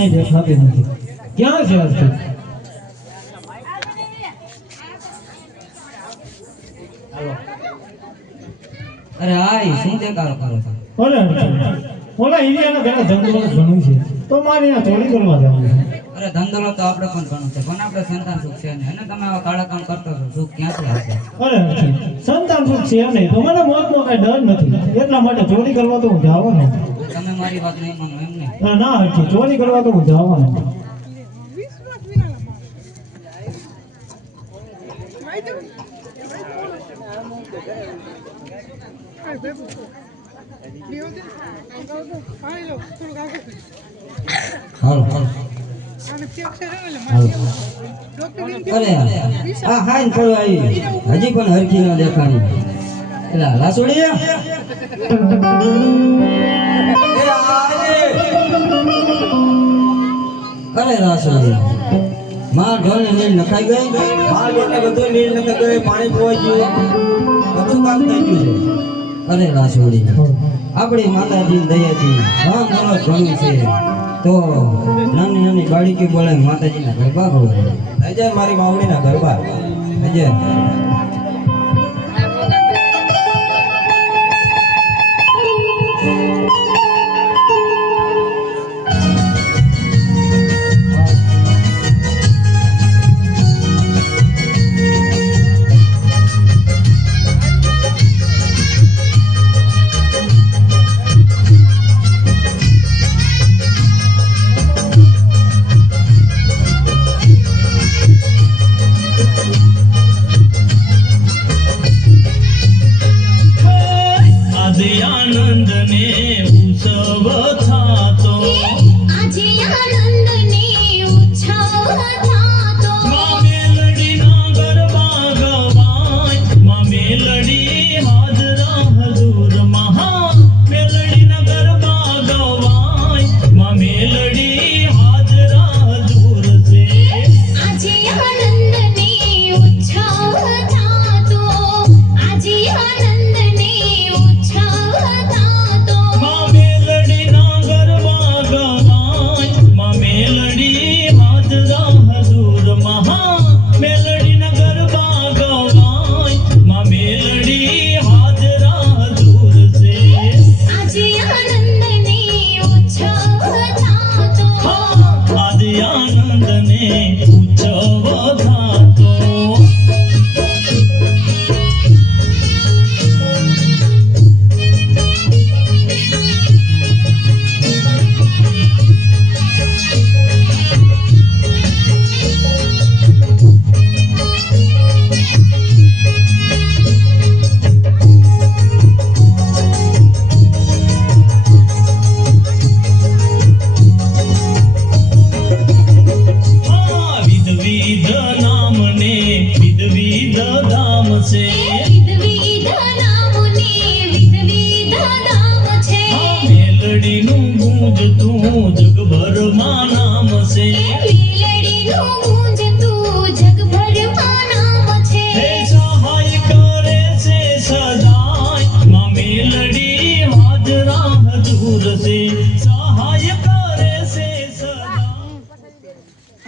ક્યાંય દેખાતી નથી. ક્યાં છે હરખી અરે આય શું દેખાડો કરો ઓલે ઓલા ઇન્ડિયાના ઘણા જંગલો ઘણું છે. તો મારે આ ચોરી કરવા જવાનું છે. અરે ધંધો તો આપણે પણ ઘણું છે. પણ આપણે સંતાન સુખ છે ને અને તમે આવા કાળા કામ કરતો છો સુખ ક્યાંથી આવશે અરે સંતાન સુખ છે નહીં. તો મને મોતનો કઈ ડર નથી. એટલા માટે ચોરી કરવા તો હું જાવ તમે મારી વાત નહીં માનો એમ નહીં. ના ના હરખી ચોરી કરવા તો હું જવાનો હાલો હાલો. અરે હા હા ને થોડું આવી હજી પણ હરખી ન દેખાણી એલા લાસોડી અરે રાસોડી માર ઢોલ નીર નખાઈ ગઈ હાલ એટલે બધું નીર નખાઈ ગયું પાણી પોવાઈ ગયું. બધું કામ થઈ ગયું છે. અરે રાસોડી આપણી માતાજી દયાજી રામ દરરોજ ઘણું છે. તો નાની નાની બાળકી બોલાવી માતાજીના ગરબા ખબર થઈ જાય મારી માવડીના ગરબા થઈ આજે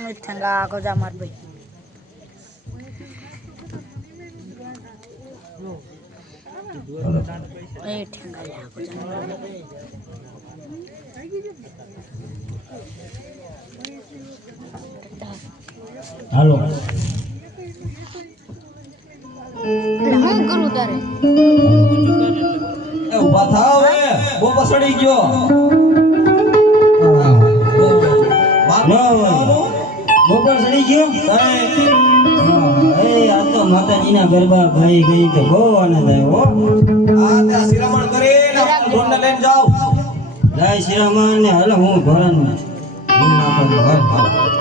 માર ભાઈ એ ઠંગા લે આખો જા માર ભાઈ હાલો હું કરું તારે એ ઊભા થાવ હવે બો પસડી ગયો બપોર ચડી ગયો? હા, એ આ તો માતાજીના ગરબા ભાઈ ગઈ તો બહુ આનંદ આવ્યો. આ ત્યાં શિરામણ કરીને આપણે ઢોરને લઈને જાઓ. જય શ્રી રામ ને હાલ હું ભરણ નાખવાનું હાલ હાલ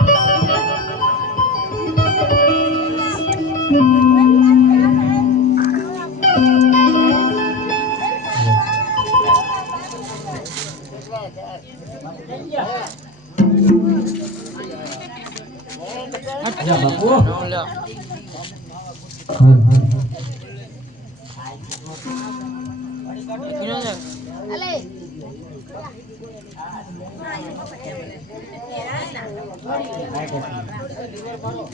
જા લેતો હાલો,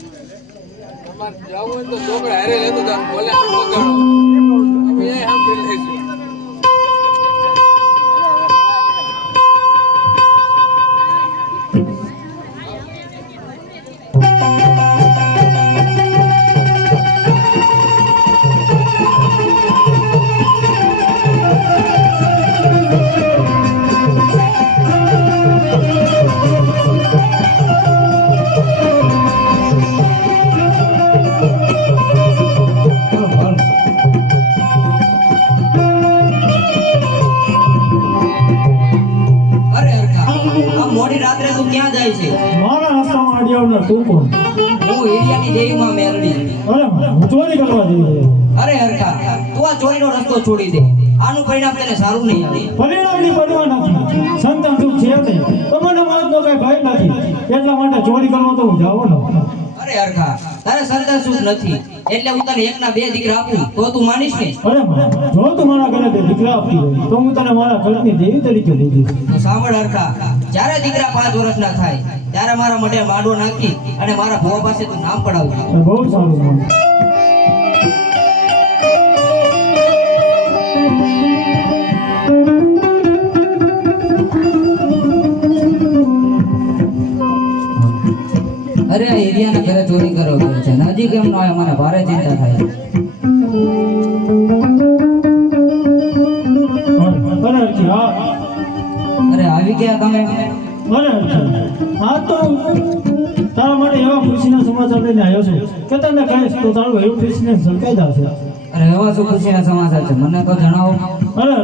દેવીમાં મેલડી અરે હું ચોરી કરવા જઈ અરે હરખા તું આ ચોરીનો રસ્તો છોડી દે. આનું પરિણામ તને સારું નહીં આવે. પરિણામની પડવા નથી. સંતાન સુખ છે નહીં. તમને મારનો કઈ ભય નથી. એટલા માટે ચોરી કરવા તો હું જાઉં ને. અરે હરખા તારે સંતાન સુખ નથી. એટલે હું તને એકના બે દીકરા આપું. તો તું માનીશ ને? અરે જો તું મારા ઘરે દીકરા આપતી તો હું તને મારા ઘરની દેવી તરીકે લઈ જઈશ. સાંભળ હરખા જ્યારે દીકરા પાંચ વર્ષના થાય ત્યારે મારા માટે માંડો નાખી અને મારા ભુવા પાસે તું નામ પડાવું બહુ સારું અરે એરિયાના ઘરે ચોરી કરો છે નજીક એમ ન હોય મને ભારે ચિંતા થાય. આવી અરે આ તો તારા માટે એવા ખુશીના સમાચાર લઈને આવ્યો છું કે તને કહીશ તો તારું એવું ખુશીને સલકાઈ જશે. અરે એવા શું ખુશીના સમાચાર છે? મને તો જણાવો. અરે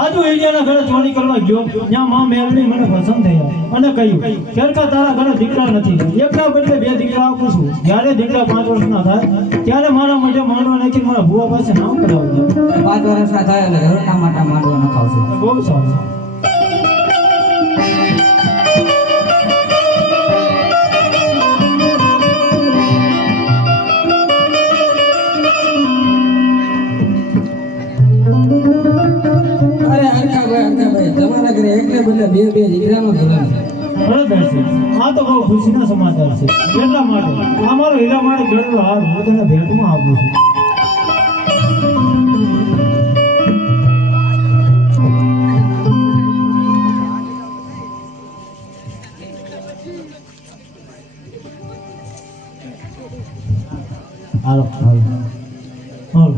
આજુ એરિયાના ઘરે ચોરી કરવા ગયો ત્યાં માં મેળવી મને પસંદ થયા અને કહ્યું તારા ઘરે દીકરા નથી. એકના બદલે બે દીકરા આપું છું જ્યારે દીકરા પાંચ વર્ષના થાય ત્યારે મારા માટે માંડવા નાખી મારા ભુવા પાસે નામ કરાવજો પાંચ વર્ષના થાય એટલે ઘરના માટે માંડવો નખાવશો બહુ સારું. બે બે દીકરાનો બરાબર છે. આ તો બહુ ખુશીના સમાચાર છે. એટલા માટે આ મારો હીરા મારે ગળેલો હાર હું તને ભેટમાં આપું છું. હાલો હાલો. હાલો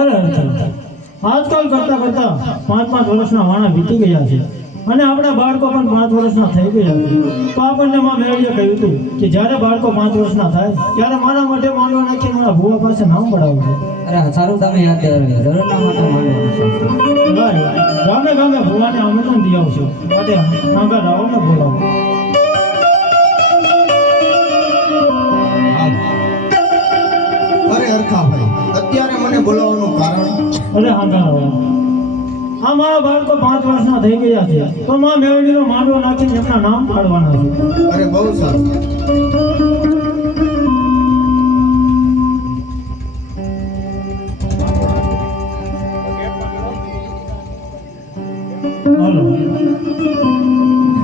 અરે આજકાલ કરતા કરતા પાંચ પાંચ વર્ષના વાણા વીતી ગયા છે. અને આપણા બાળકો પણ પાંચ વર્ષના થઈ ગયા છે. તો આપણને માં મેળવીએ કહ્યું હતું કે જ્યારે બાળકો પાંચ વર્ષના થાય ત્યારે મારા માટે માંડવા નાખી મારા ભુવા પાસે નામ પડાવજો અરે સારું તમે યાદ દેવાનું જરૂર ના માટે માંડવા ગામે ગામે ભુવાને આમંત્રણ દઈ આવશો માટે નાગા રાવણને બોલાવો. અરે હરખાભાઈ અત્યારે મને બોલાવવાનું કારણ? હાંગા રાવણ આ મારા બાળકો પાંચ વર્ષના થઈ ગયા છે. તો માં મેળવીનો માંડવો નાખીને એમના નામ પાડવાના છે. અરે બહુ સારું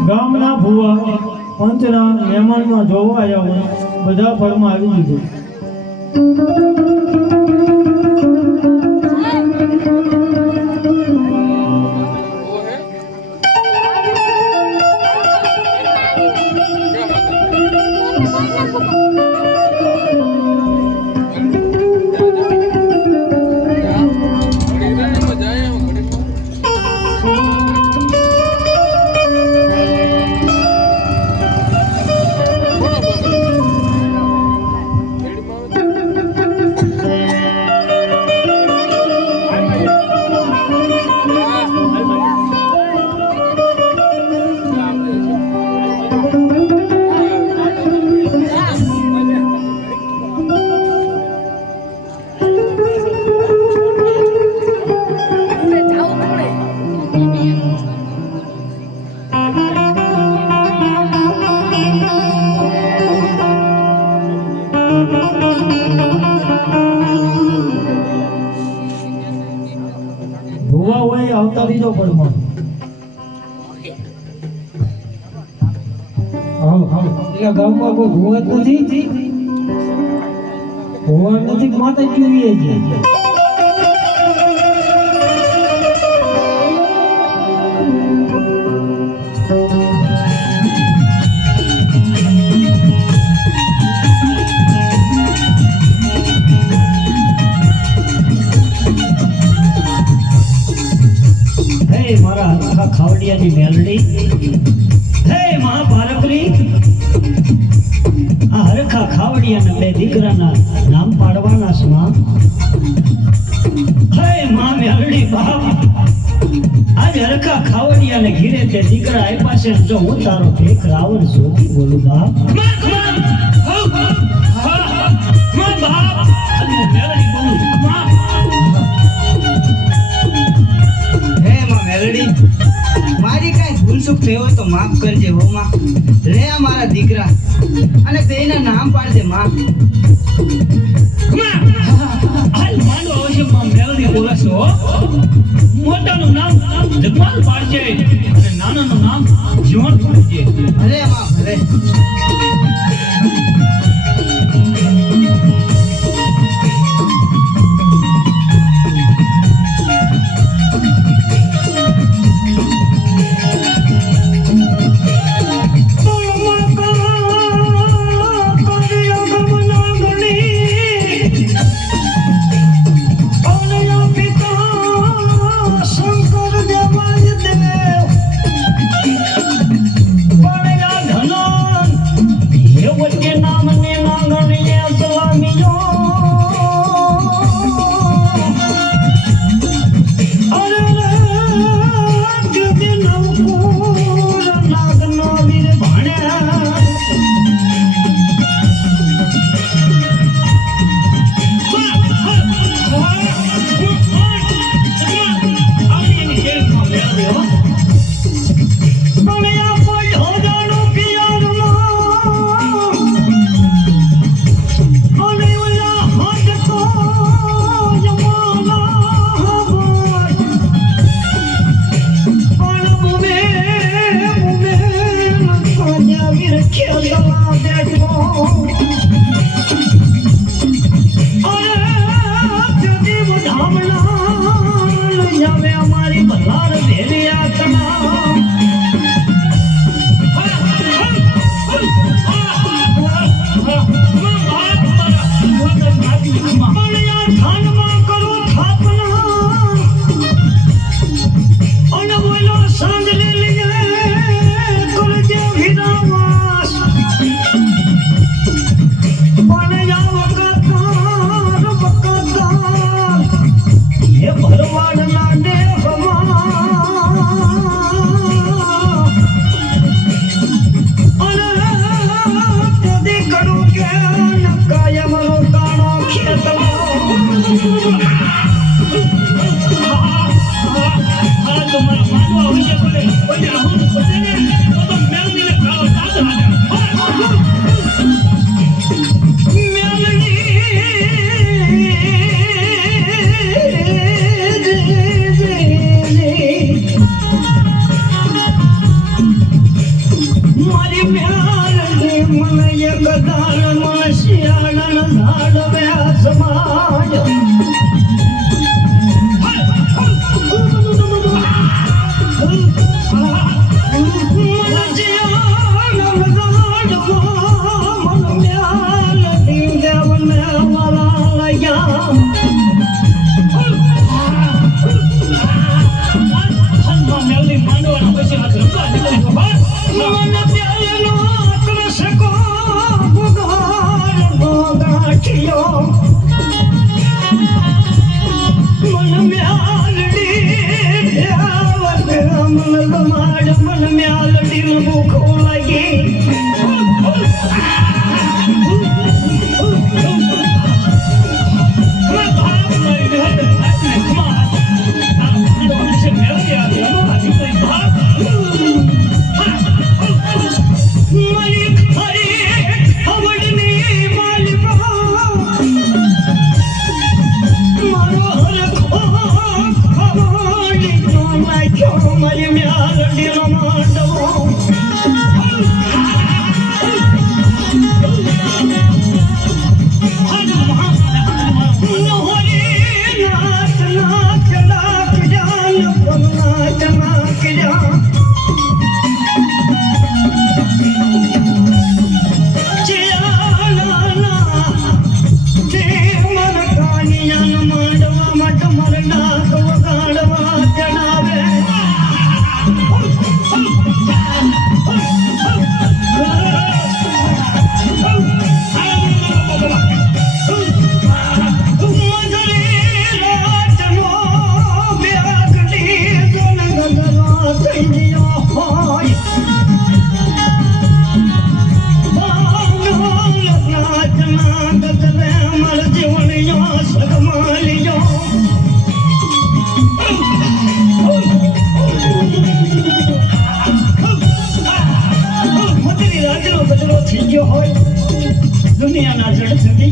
ગામના ભુવા પંચના મહેમાનમાં જોવા આવ્યા બધા ફળમાં આવી દીધું આવતા દીધો પણ એટલે ગામમાં કોઈ ભુવા જ નથી ભુવા નથી માતા જોઈએ છે. આખા ખાવડિયાની મેલડી. હે મા પારકરી આ હરખા ખાવડિયાના બે દીકરાના નામ પાડવાના છે, માં. હે મા મેલડી બાપ, આજે હરખા ખાવડિયાને ઘીરે તે દીકરા આપ્યા છે જો હું તારો ભેખ રાવણ જોતી બોલું, બાપ. હે ચૂક થઈ હોય તો માફ કરજે હો માં. લે મારા દીકરા. અને તેના નામ પાડજે માં. મોટાનું નામ જગમાલ પાડજે અને નાનાનું નામ જીવન પાડજે. ભલે માં ભલે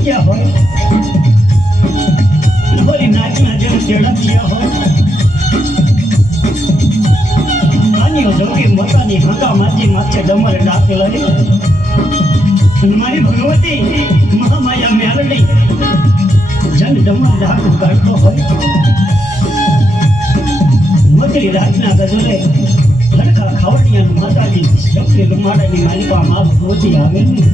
ઝડપિયા હોય. વળી નાચના જેમ ઝડપિયા હોય. નાનીઓ જોગી મતાની હંગા માજી માથે ડમર ડાક લઈ મારી ભગવતી મહામાયા મેલડી જન ડમર ડાક કાઢતો હોય. મોતરી રાતના ગજલે લડકા ખાવડિયાનું માતાજી શક્તિ લુમાડાની માલિકા મા ભગવતી આવેલી.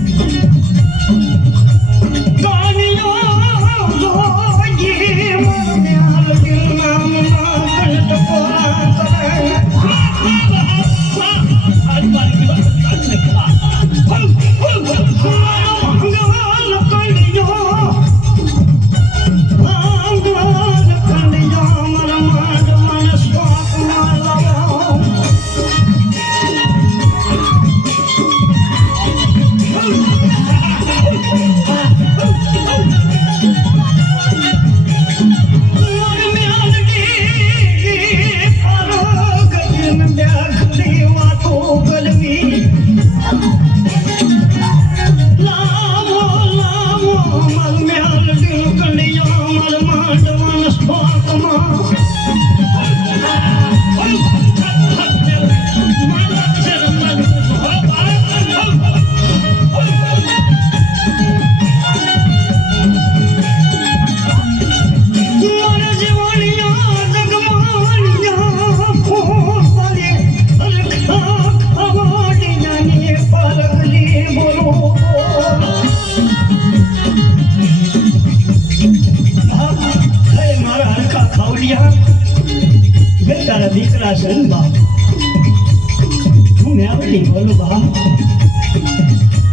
બોલું બાપ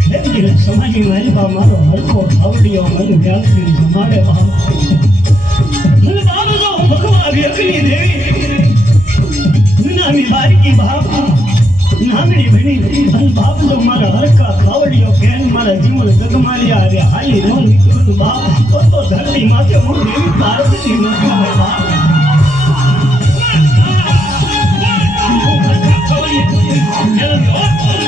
હે દીકરા સમાજી મારી બા મારો હલકો આવડ્યો મને મેવડી જમાડે બાપ મને બાપ જો ભગવા વ્યકની દેવી નામી બારીકી બાપ નામની ભણી અને બાપ જો મારા હરકા ખાવડિયો કેન મારા જીવન જગમાલિયા આવે હાલી નો બાપ તો ધરતી માથે હું દેવી પાર્વતી નથી હોય બાપ મારા